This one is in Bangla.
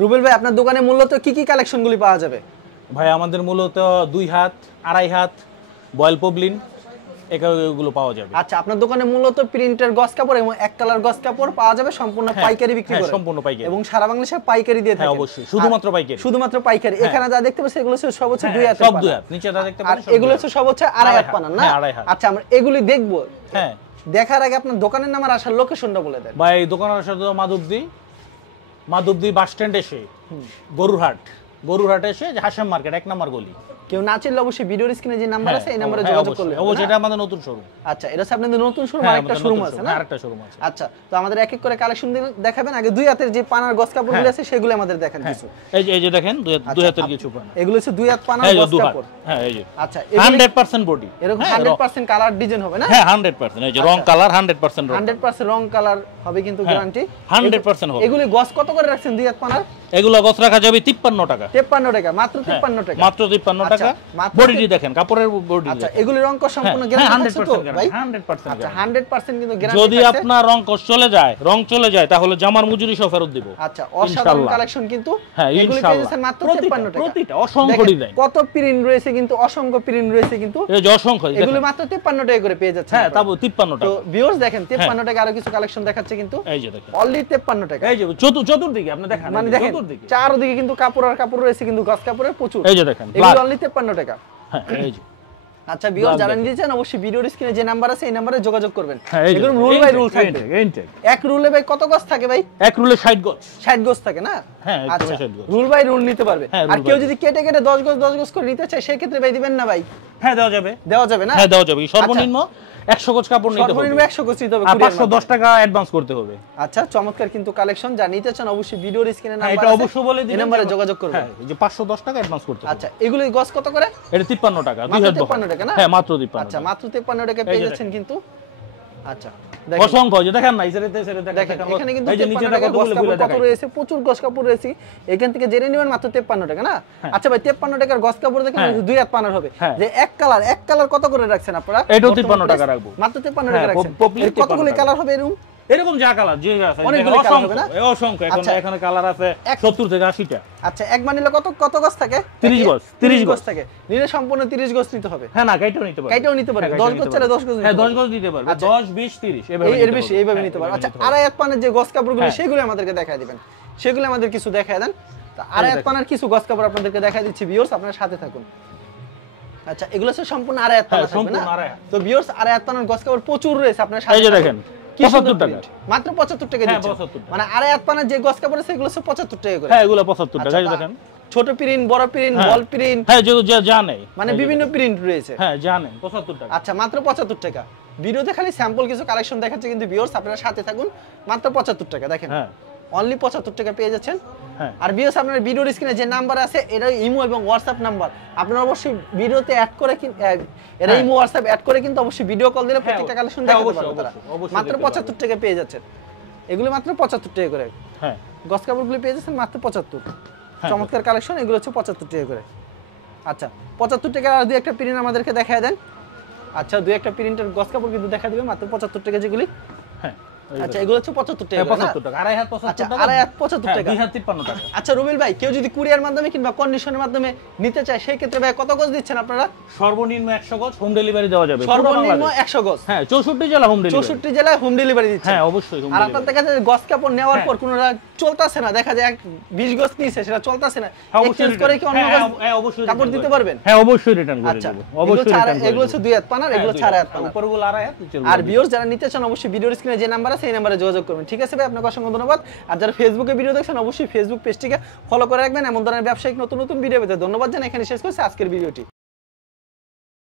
রুবেল ভাই আপনার দোকানে মূলত কি কি কালেকশনগুলি পাওয়া যাবে? ভাই আমাদের মূলত 2 হাত, আড়াই হাত, বয়েল পবলিন এগুলো পাওয়া যাবে। আচ্ছা, আপনার দোকানে মূলত প্রিন্টের গস কাপড় এবং এক কালার গস কাপড় পাওয়া যাবে, সম্পূর্ণ পাইকারি বিক্রি করে? সম্পূর্ণ পাইকারি এবং সারা বাংলাদেশে পাইকারি দিয়ে থাকে? হ্যাঁ অবশ্যই, শুধুমাত্র পাইকারি। শুধুমাত্র পাইকারি। এখানে যা দেখতে পাচ্ছেন এগুলো সব হচ্ছে 2 হাত, সব 2 হাত, নিচে যা দেখতে পাচ্ছেন আর এগুলো হচ্ছে সব হচ্ছে আড়াই হাত পানার না? হ্যাঁ আড়াই হাত। আচ্ছা, আমরা এগুলি দেখবো। হ্যাঁ, দেখার আগে আপনার দোকানের নাম আর আসার লোকেশনটা বলে দেন। ভাই দোকানের সাথে মাধবদী বাস স্ট্যান্ড এসে গরুরহাট এসে হাশেম মার্কেট 1 নম্বর গলি। কেউ না চিনলে অবশ্যই ভিডিওর স্ক্রিনে যে নাম্বার আছে এই নম্বরে যোগাযোগ করলে অবশ্যই। এটা আমাদের নতুন শোরুম। আচ্ছা, এটা হচ্ছে আপনাদের নতুন শোরুম, আরেকটা শোরুম আছে না? আরেকটা শোরুম আছে। আচ্ছা, তো আমাদের এক এক করে কালেকশন দেখাবেন। আগে 2 হাতের যে পানার গস কাপড়গুলো আছে সেগুলো আমাদের দেখান কিছু। এই যে দেখেন 2 হাতের কিছু পানা। এগুলো হচ্ছে 2 হাত পানার গস কাপড়। হ্যাঁ এই যে। আচ্ছা, 100% বডি। এরকম 100% কালার ডিজাইন হবে না? হ্যাঁ 100%। এই যে রং কালার 100% রং। 100% রং কালার হবে কিন্তু গ্যারান্টি। 100% হবে। এগুলি গস কত করে রাখছেন 2 হাত পানার? এগুলো গস রাখা যাবে 53 টাকা। 53 টাকা, মাত্র 53 টাকা। মাত্র 53 টাকা। বডি দেখেন, কাপড়ের বডি। আচ্ছা, এগুলি রং কস সম্পূর্ণ গ্যারান্টি আছে তো ভাই? 100%। আচ্ছা, 100% কিন্তু গ্যারান্টি আছে। যদি আপনার রং চলে যায় তাহলে জামার মজুরি সহ ফেরত দিব। আচ্ছা, অসাধারণ কালেকশন কিন্তু। এগুলি পেয়েছেন মাত্র 53 টাকা। প্রতিটা অসংখ্য ডিজাইন। কত প্রিন্ট রয়েছে কিন্তু, অসংখ্য প্রিন্ট রয়েছে কিন্তু। এই যে অসংখ্য, এগুলি মাত্র 53 টাকা করে পেয়ে যাচ্ছে। হ্যাঁ, তাও 53 টাকা। তো ভিউয়ার্স দেখেন 53 টাকা আরো কিছু কালেকশন দেখাচ্ছে কিন্তু। এই যে দেখেন অনলি 53 টাকা। এই যে চতুর্দিকে আপনি দেখেন, মানে দেখেন চারদিকে কিন্তু কাপড় আর কাপড় রয়েছে কিন্তু, গস কাপড়ের প্রচুর। এই যে দেখেন এগুলো অনলি 53 টাকা। হ্যাঁ এই যে। আচ্ছা ভিউয়ার্স, যারা নিতে চান অবশ্যই ভিডিওর স্ক্রিনে যে নাম্বার আছে এই নম্বরে যোগাযোগ করবেন। এগুলো রুল বাই রুল থাকবে। এক রুলে ভাই কত গজ থাকে ভাই? এক রুলে 60 গজ। 60 গজ থাকে না? হ্যাঁ, আচ্ছা, 60 গজ। রুল বাই রুল নিতে পারবে। হ্যাঁ, আর কেউ যদি কেটে 10 গজ করে নিতে চায় সেই ক্ষেত্রে ভাই দিবেন না ভাই? হ্যাঁ দেওয়া যাবে। দেওয়া যাবে না? হ্যাঁ দেওয়া যাবে। সর্বনিম্ন 100 গজ কাপড় নিতে হবে। সর্বনিম্ন 100 গজ নিতে হবে। আর 510 টাকা অ্যাডভান্স করতে হবে। আচ্ছা, চমৎকার কিন্তু কালেকশন। যা নিতে চান অবশ্যই ভিডিওর স্ক্রিনে নাম্বার আছে, এটা অবশ্যই বলে দিবেন, এই নম্বরে যোগাযোগ করবেন। হ্যাঁ, এই যে 510 টাকা অ্যাডভান্স করতে হবে। আচ্ছা, এগুলো গজ কত করে? এটা 53 টাকা। 53 টাকা না? হ্যাঁ মাত্র 53। আচ্ছা, মাত্র 53 টাকা পেয়ে যাচ্ছেন কিন্তু। আচ্ছা, দেখেন অসংখ্য, যে দেখেন না ইসেরে দেখেন এখানে কিন্তু এই যে নিচেটা কত রয়েছে, প্রচুর গস কাপড় রয়েছে। এখান থেকে জেনে নেবেন মাত্র 53 টাকা না? আচ্ছা ভাই, 53 টাকার গস কাপড় দেখেন 2 হাত পানার হবে। যে এক কালার কত করে রাখছেন আপনারা? এটাও 53 টাকা রাখবো। মাত্র 53 টাকা রাখছেন। কতগুলো কালার হবে এরকম যা কালার যে আছে অনেকগুলো কালার হবে না? অসংখ্য। এখানে কালার আছে 70 থেকে 80 টা। আচ্ছা, এক বানিলে কত গজ থাকে? 30 গজ থাকে। নিলে সম্পূর্ণ 30 গজ নিতে হবে। হ্যাঁ না, কাইটাও নিতে পারবে। 10 গজ চাইলে 10 গজ। হ্যাঁ 10 গজ নিতে পারবে। 10 20 30 এর বেশি এইভাবে নিতে পারবে। আচ্ছা, আড়াই হাত পানের যে গজ কাপড়গুলো সেগুলো আমাদেরকে দেখায় দিবেন। সেগুলো আমাদের কিছু দেখায় দেন। আড়াই হাত পানের কিছু গজ কাপড় আপনাদেরকে দেখায় দিচ্ছি ভিউয়ার্স, আপনারা সাথে থাকুন। আচ্ছা, এগুলো হচ্ছে সম্পূর্ণ আড়াই হাত পানা থাকবে না? তো ভিউয়ার্স, আড়াই হাত পানের গজ কাপড় প্রচুর রয়েছে, আপনারা সাথে এই যে দেখেন 75 টাকা। মাত্র 75 টাকা দিচ্ছেন। মানে আড়াই হাত পানের যে গজ কাপড় আছে এগুলো হচ্ছে 75 টাকা করে। হ্যাঁ এগুলো 75 টাকা। এই দেখেন ছোট প্রিন্ট, বড় প্রিন্ট, বল প্রিন্ট। হ্যাঁ যে জানে, মানে বিভিন্ন প্রিন্ট রয়েছে। হ্যাঁ জানেন 75 টাকা। আচ্ছা, মাত্র 75 টাকা। ভিডিওতে খালি স্যাম্পল কিছু কালেকশন দেখাচ্ছে কিন্তু ভিউয়ার্স, আপনারা সাথে থাকুন। মাত্র 75 টাকা দেখেন। হ্যাঁ, অনলি 75 টাকা পেয়ে যাচ্ছেন। হ্যাঁ, আর ভিউয়ার্স, আপনার ভিডিওর স্ক্রিনে যে নাম্বার আছে এটা ইমো এবং হোয়াটসঅ্যাপ নাম্বার। আপনারা অবশ্যই ভিডিওতে অ্যাড করে এটা ইমো হোয়াটসঅ্যাপ অ্যাড করে কিন্তু অবশ্যই ভিডিও কল দিলে প্রত্যেকটা কালেকশন দেখাতে পারবেন তারা। মাত্র 75 টাকা পেয়ে যাচ্ছেন। এগুলো মাত্র 75 টাকা করে। হ্যাঁ, গস কাপড়গুলো পেয়ে যাচ্ছেন মাত্র 75। চমৎকার কালেকশন। এগুলো হচ্ছে 75 টাকা করে। আচ্ছা, 75 টাকা আর দুই একটা প্রিন্ট আমাদেরকে দেখায় দেন। আচ্ছা, দুই একটা প্রিন্টের গস কাপড় কিন্তু দেখা দিবে মাত্র 75 টাকা যেগুলি। হ্যাঁ, আচ্ছা, এগুলো হচ্ছে 75 টাকা। 75 টাকা। আড়াই হাত 75 টাকা। আড়াই হাত 75 টাকা। 2 হাত 53 টাকা। আচ্ছা রুবেল ভাই, কেউ যদি কুরিয়ার মাধ্যমে কিংবা কন্ডিশনের মাধ্যমে নিতে চায় সেই ক্ষেত্রে ভাই কত গজ দিচ্ছেন আপনারা? সর্বনিম্ন 100 গজ হোম ডেলিভারি দেওয়া যাবে। সর্বনিম্ন 100 গজ। হ্যাঁ, 64 জেলা হোম ডেলিভারি। 64 জেলায় হোম ডেলিভারি দিচ্ছেন? হ্যাঁ অবশ্যই হোম আর ডেলিভারি। আপনাদের কাছে গজ কাপড় নেওয়ার পর কোনটা চলতাছে না, দেখা যায় 20 গজ নিছে সেটা চলতাছে না, এক্সচেঞ্জ করে কি অন্য গজ অবশ্যই কাপড় দিতে পারবেন? হ্যাঁ অবশ্যই রিটার্ন করে আচ্ছা, দেব। অবশ্যই রিটার্ন করে। এগুলো হচ্ছে 2 হাত পানার, এগুলো 4 হাত পানার। উপরগুলো আড়াই হাত, নিচেরগুলো। আর ভিউয়ার্স যারা নিতে চান অবশ্যই ভিডিওর স্ক্রিনে যে নাম্বার আছে এই নম্বরে যোগাযোগ করবেন। ঠিক আছে ভাই, আপনাকে অসংখ্য ধন্যবাদ। আর যারা ফেসবুকে ভিডিও দেখছেন অবশ্যই ফেসবুক পেজটিকে ফলো করে রাখবেন এমন ধরনের ব্যবসায়িক নতুন নতুন ভিডিও পেতে। ধন্যবাদ জানাই, এখানে শেষ করছি আজকের ভিডিওটি।